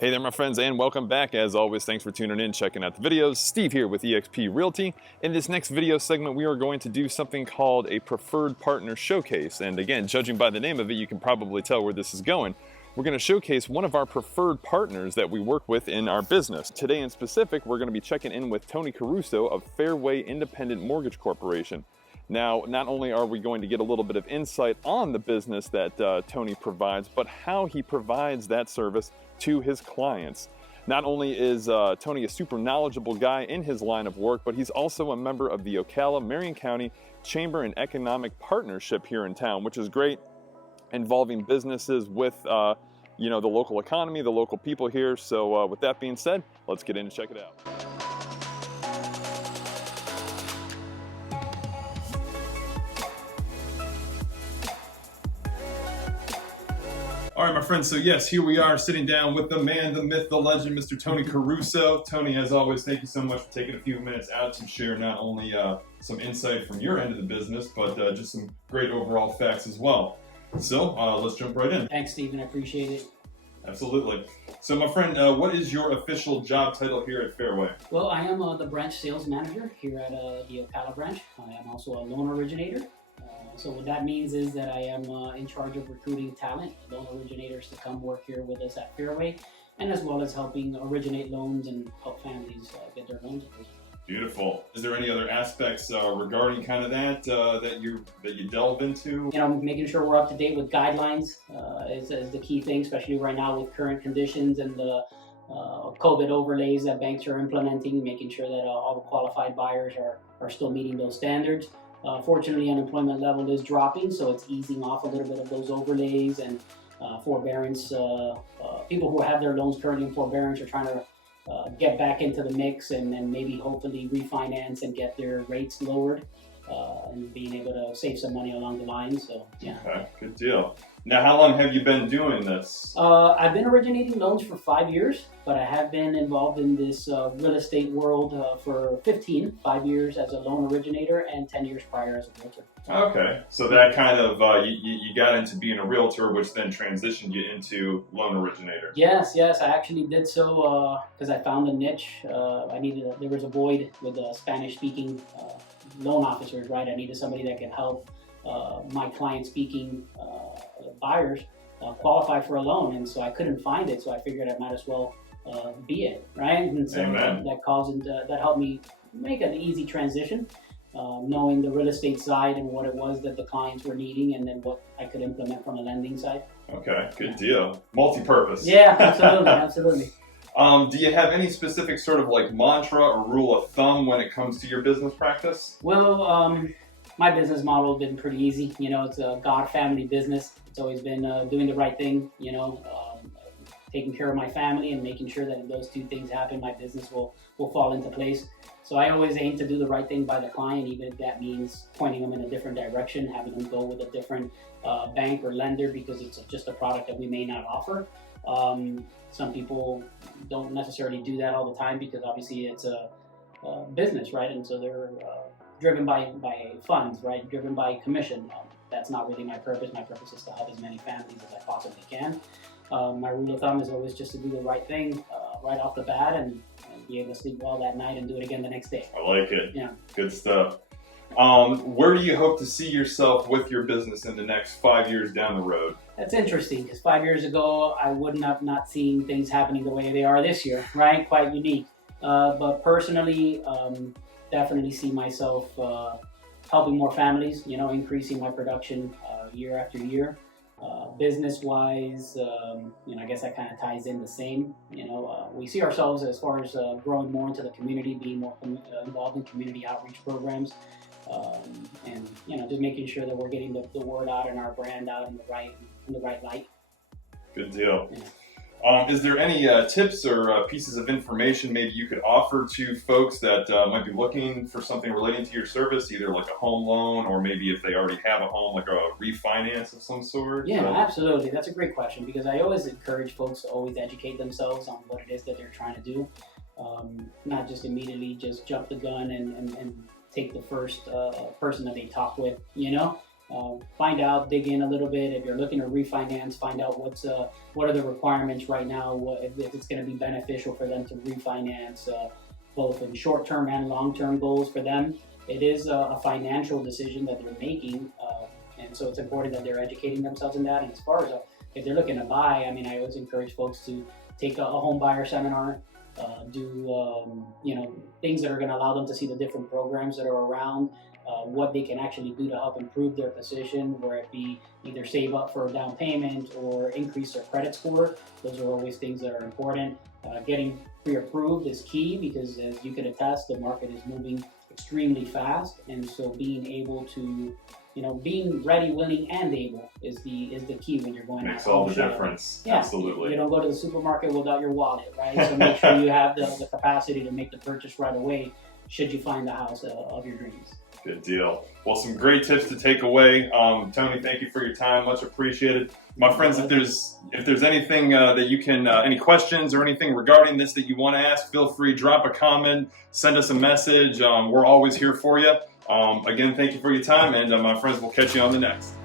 Hey there, my friends, and welcome back. As always, thanks for tuning in, checking out the videos. Steve here with eXp Realty. In this next video segment, we are going to do something called a preferred partner showcase. And again, judging by the name of it, you can probably tell where this is going. We're going to showcase one of our preferred partners that we work with in our business. Today in specific, we're going to be checking in with Tony Caruso of Fairway Independent Mortgage Corporation. Now, not only are we going to get a little bit of insight on the business that Tony provides, but how he provides that service to his clients. Not only is Tony a super knowledgeable guy in his line of work, but he's also a member of the Ocala-Marion County Chamber and Economic Partnership here in town, which is great, involving businesses with the local economy, the local people here. So with that being said, let's get in and check it out. All right, my friends, so yes, here we are sitting down with the man, the myth, the legend, Mr. Tony Caruso. Tony, as always, thank you so much for taking a few minutes out to share not only some insight from your end of the business, but just some great overall facts as well. So let's jump right in. Thanks, Stephen. I appreciate it. Absolutely. So, my friend, what is your official job title here at Fairway? Well, I am the branch sales manager here at the Ocala branch. I am also a loan originator. So what that means is that I am in charge of recruiting talent, loan originators to come work here with us at Fairway, and as well as helping originate loans and help families get their loans approved. Beautiful. Is there any other aspects regarding kind of that that you delve into? You know, making sure we're up to date with guidelines is the key thing, especially right now with current conditions and the COVID overlays that banks are implementing, making sure that all the qualified buyers are still meeting those standards. Fortunately, unemployment level is dropping, so it's easing off a little bit of those overlays and forbearance. People who have their loans currently in forbearance are trying to get back into the mix and maybe hopefully refinance and get their rates lowered and being able to save some money along the line. So, yeah. Okay, good deal. Now, how long have you been doing this? I've been originating loans for 5 years, but I have been involved in this real estate world for 5 years as a loan originator and 10 years prior as a realtor. Okay, so that kind of, you got into being a realtor, which then transitioned you into loan originator. Yes, I actually did so because I found a niche. There was a void with Spanish-speaking loan officers, right? I needed somebody that could help my client-speaking buyers qualify for a loan, and so I couldn't find it, so I figured I might as well be it, right? And so that helped me make an easy transition, knowing the real estate side and what it was that the clients were needing, and then what I could implement from the lending side. Okay, good deal. Multi-purpose. Yeah, absolutely. Do you have any specific sort of like mantra or rule of thumb when it comes to your business practice? Well, my business model has been pretty easy. You know, it's a God family business. It's always been doing the right thing, taking care of my family and making sure that if those two things happen, my business will fall into place. So I always aim to do the right thing by the client, even if that means pointing them in a different direction, having them go with a different bank or lender because it's just a product that we may not offer. Some people don't necessarily do that all the time because obviously it's a business, right? And so they're driven by funds, right? Driven by commission. That's not really my purpose. My purpose is to help as many families as I possibly can. My rule of thumb is always just to do the right thing right off the bat and be able to sleep well that night and do it again the next day. I like it. Yeah. Good stuff. Where do you hope to see yourself with your business in the next 5 years down the road? That's interesting because 5 years ago, I wouldn't have not seen things happening the way they are this year, right? Quite unique. But personally, definitely see myself helping more families, increasing my production year after year. Business-wise, I guess that kind of ties in the same. We see ourselves as far as growing more into the community, being more involved in community outreach programs, and just making sure that we're getting the word out and our brand out in the right light. Good deal. Yeah. Is there any tips or pieces of information maybe you could offer to folks that might be looking for something relating to your service, either like a home loan or maybe if they already have a home, like a refinance of some sort? Yeah, absolutely. That's a great question because I always encourage folks to always educate themselves on what it is that they're trying to do. Not just immediately just jump the gun and take the first person that they talk with, find out, dig in a little bit. If you're looking to refinance, find out what are the requirements right now, if it's going to be beneficial for them to refinance, both in short-term and long-term goals for them. It is a financial decision that they're making, and so it's important that they're educating themselves in that. And as far as if they're looking to buy, I mean, I always encourage folks to take a home buyer seminar, do things that are going to allow them to see the different programs that are around, what they can actually do to help improve their position, where it be either save up for a down payment or increase their credit score. Those are always things that are important. Getting pre-approved is key because, as you can attest, the market is moving extremely fast, and so being able to, being ready, willing, and able is the key when you're going. Makes all the difference. Yeah, absolutely. You don't go to the supermarket without your wallet, right? So make sure you have the capacity to make the purchase right away should you find the house of your dreams. Good deal. Well, some great tips to take away. Tony, thank you for your time. Much appreciated. My friends, if there's anything that you can, any questions or anything regarding this that you want to ask, feel free, drop a comment, send us a message. We're always here for you. Again, thank you for your time, and my friends, we'll catch you on the next.